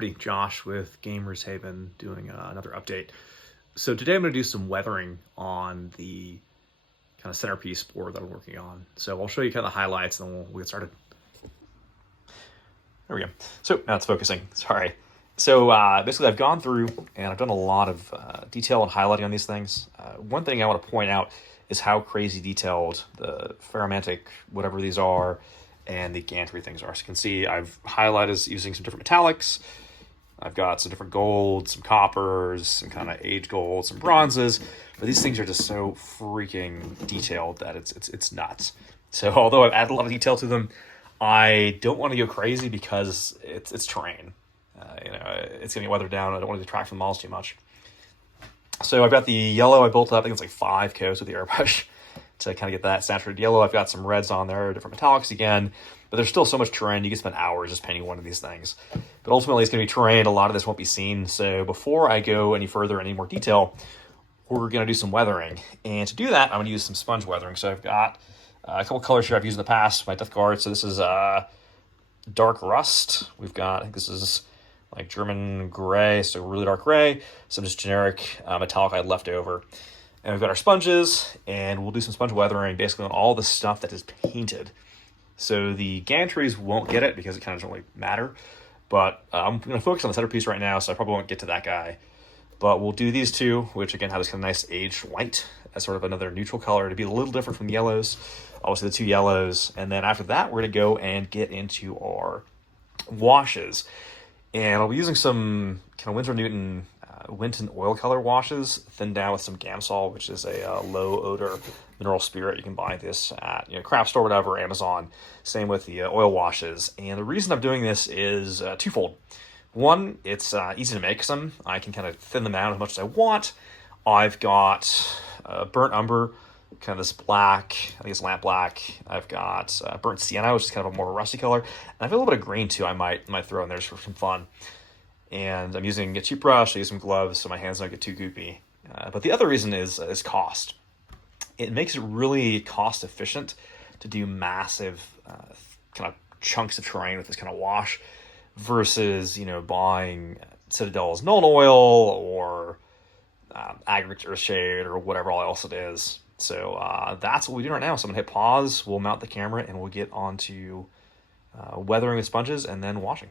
everybody, Josh with Gamers Haven doing another update. So today I'm going to do some weathering on the kind of centerpiece board that I'm working on. So I'll show you kind of the highlights and then we'll get started. There we go. So now it's focusing, sorry. So basically I've gone through and I've done a lot of detail and highlighting on these things. One thing I want to point out is how crazy detailed the ferromantic, whatever these are, and the gantry things are. So you can see I've highlighted using some different metallics. I've got some different golds, some coppers, some kind of aged golds, some bronzes. But these things are just so freaking detailed that it's nuts. So although I've added a lot of detail to them, I don't want to go crazy because it's terrain. It's going to get weathered down. I don't want to detract from the models too much. So I've got the yellow I built up. I think it's like 5 coats with the airbrush to kind of get that saturated yellow. I've got some reds on there, different metallics again, but there's still so much terrain. You can spend hours just painting one of these things. But ultimately it's going to be terrain. A lot of this won't be seen. So before I go any further, any more detail, we're going to do some weathering. And to do that, I'm going to use some sponge weathering. So I've got a couple colors here I've used in the past, my Death Guard. So this is dark rust. We've got, I think this is like German gray, so really dark gray. Some just generic metallic I had left over. And we've got our sponges, and we'll do some sponge weathering basically on all the stuff that is painted. So the gantries won't get it because it kind of doesn't really matter. But I'm going to focus on the centerpiece right now, so I probably won't get to that guy. But we'll do these two, which again have this kind of nice aged white as sort of another neutral color to be a little different from the yellows. Obviously the 2 yellows. And then after that, we're going to go and get into our washes. And I'll be using some kind of Winsor Newton Winton oil color washes, thinned down with some Gamsol, which is a low odor mineral spirit. You can buy this at craft store, whatever, Amazon. Same with the oil washes. And the reason I'm doing this is twofold. One, it's easy to make some. I can kind of thin them out as much as I want. I've got burnt umber, kind of this black, I think it's lamp black. I've got burnt sienna, which is kind of a more rusty color. And I've got a little bit of green too I might throw in there just for some fun. And I'm using a cheap brush, I use some gloves so my hands don't get too goopy. But the other reason is cost. It makes it really cost efficient to do massive kind of chunks of terrain with this kind of wash versus, buying Citadel's Nuln Oil or Aggregate Earthshade or whatever else it is. So that's what we do right now. So I'm going to hit pause, we'll mount the camera, and we'll get on to weathering with sponges and then washing.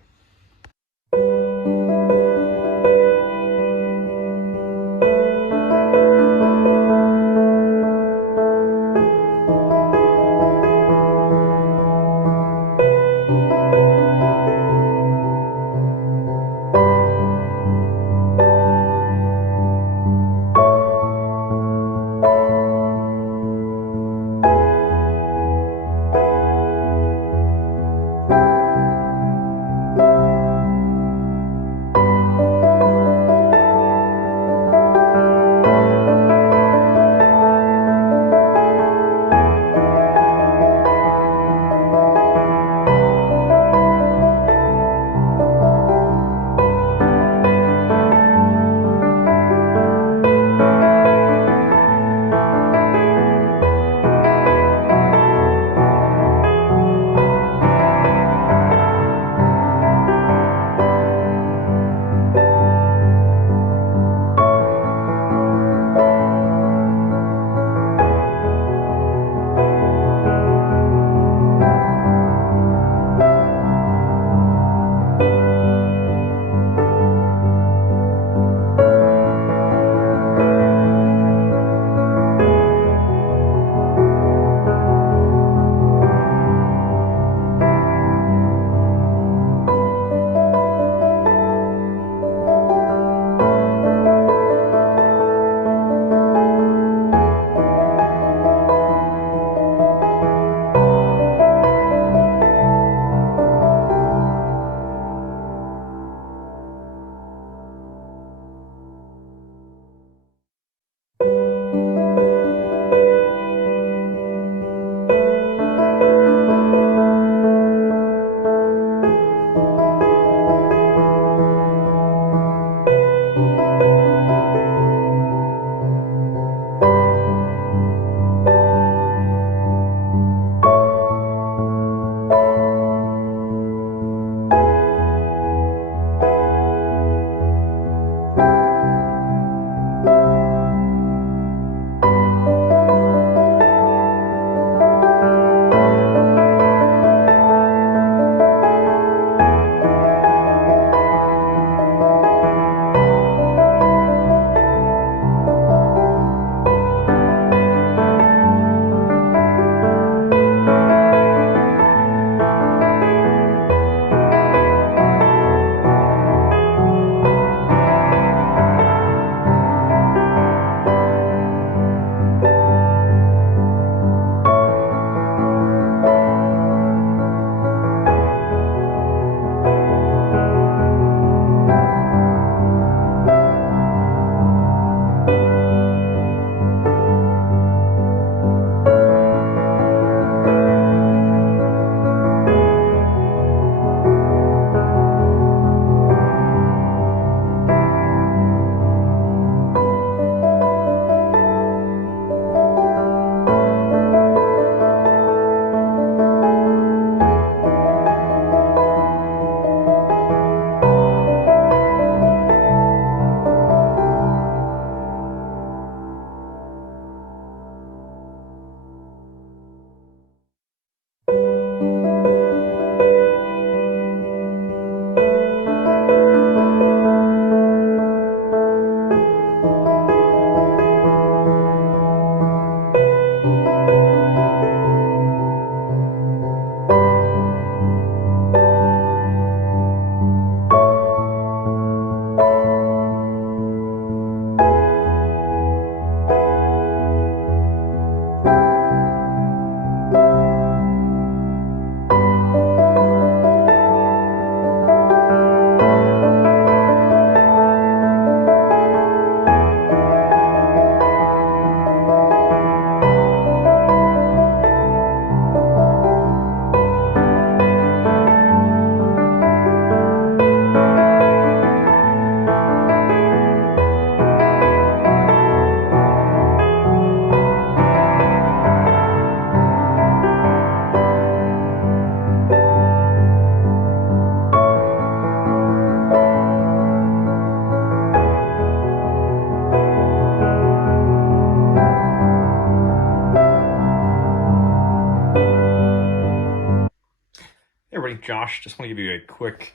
ready, Josh, just want to give you a quick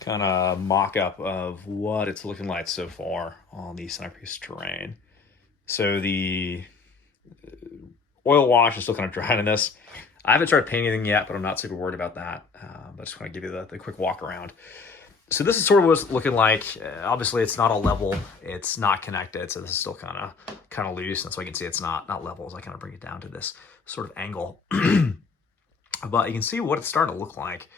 kind of mock-up of what it's looking like so far on the Centerpiece Terrain. So the oil wash is still kind of drying in this. I haven't started painting anything yet, but I'm not super worried about that. But I just want to give you the quick walk around. So this is sort of what it's looking like. Obviously, it's not all level. It's not connected, so this is still kind of loose. That's why you can see it's not level as I kind of bring it down to this sort of angle. But you can see what it's starting to look like.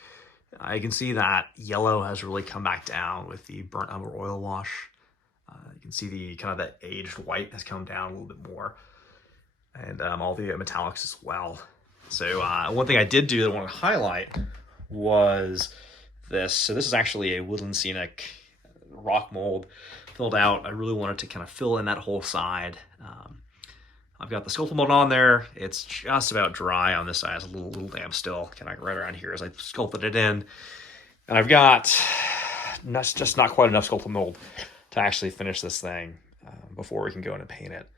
You can see that yellow has really come back down with the burnt umber oil wash. You can see the kind of that aged white has come down a little bit more, and all the metallics as well. So one thing I did do that I want to highlight was this. So this is actually a woodland scenic rock mold filled out. I really wanted to kind of fill in that whole side. I've got the sculpted mold on there. It's just about dry on this side. It's a little damp still, kind of right around here as I sculpted it in. And I've got just not quite enough sculpted mold to actually finish this thing before we can go in and paint it.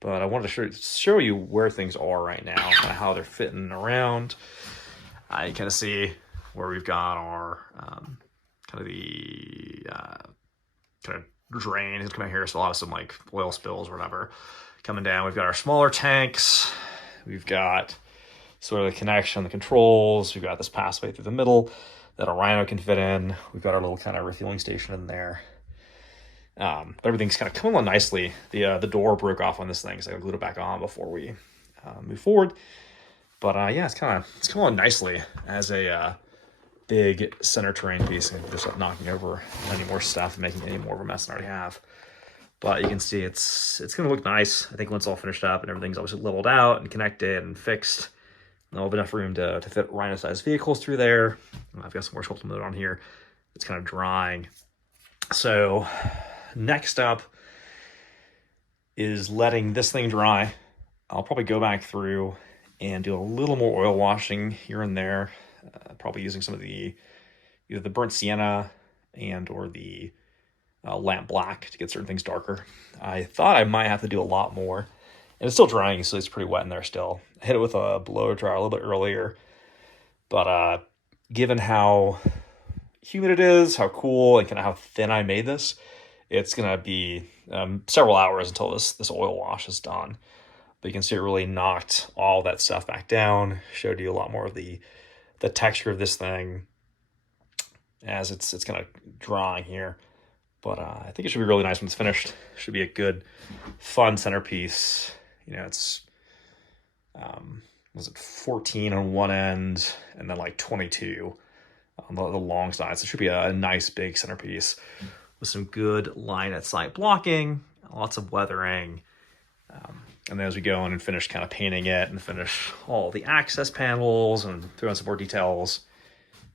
But I wanted to show you where things are right now, kind of how they're fitting around. You kind of see where we've got our kind of the kind of drain is coming here, so we'll have some like oil spills or whatever coming down. We've got our smaller tanks. We've got sort of the connection, the controls. We've got this passway through the middle that a rhino can fit in. We've got our little kind of refueling station in there. Everything's kind of coming along nicely. The door broke off on this thing, so I glued it back on before we move forward. But yeah, it's coming along nicely as a big center terrain piece, and just not knocking over any more stuff and making any more of a mess than I already have. But you can see it's going to look nice. I think once all finished up and everything's obviously leveled out and connected and fixed, and I'll have enough room to fit rhino-sized vehicles through there. I've got some more sculpted mode on here. It's kind of drying. So next up is letting this thing dry. I'll probably go back through and do a little more oil washing here and there. Probably using some of either the burnt sienna and or the lamp black to get certain things darker. I thought I might have to do a lot more, and it's still drying, so it's pretty wet in there still. I hit it with a blower dryer a little bit earlier, but given how humid it is, how cool, and kind of how thin I made this, it's gonna be several hours until this oil wash is done. But you can see it really knocked all that stuff back down, showed you a lot more of the texture of this thing as it's kind of drying here. But I think it should be really nice when it's finished. It should be a good, fun centerpiece. You know, it's, was it 14 on one end and then like 22 on the long side. So it should be a nice big centerpiece with some good line at sight blocking, lots of weathering. And then as we go in and finish kind of painting it and finish all the access panels and throw in some more details.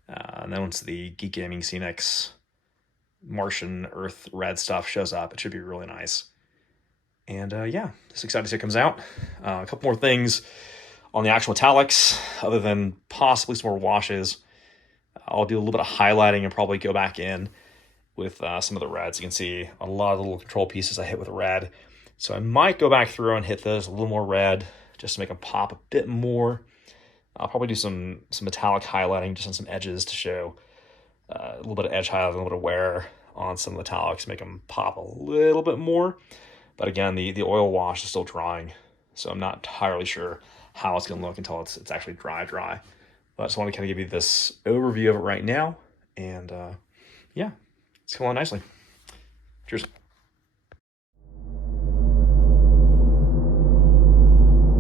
And then once the Geek Gaming Scenics Martian Earth red stuff shows up, it should be really nice. And yeah, just excited to see it comes out. A couple more things on the actual metallics, other than possibly some more washes. I'll do a little bit of highlighting and probably go back in with some of the reds. You can see a lot of the little control pieces I hit with red. So I might go back through and hit those a little more red just to make them pop a bit more. I'll probably do some metallic highlighting just on some edges to show a little bit of edge highlighting, a little bit of wear on some metallics, make them pop a little bit more. But again, the oil wash is still drying, so I'm not entirely sure how it's going to look until it's actually dry. But I just want to kind of give you this overview of it right now. And yeah, it's coming along nicely. Cheers.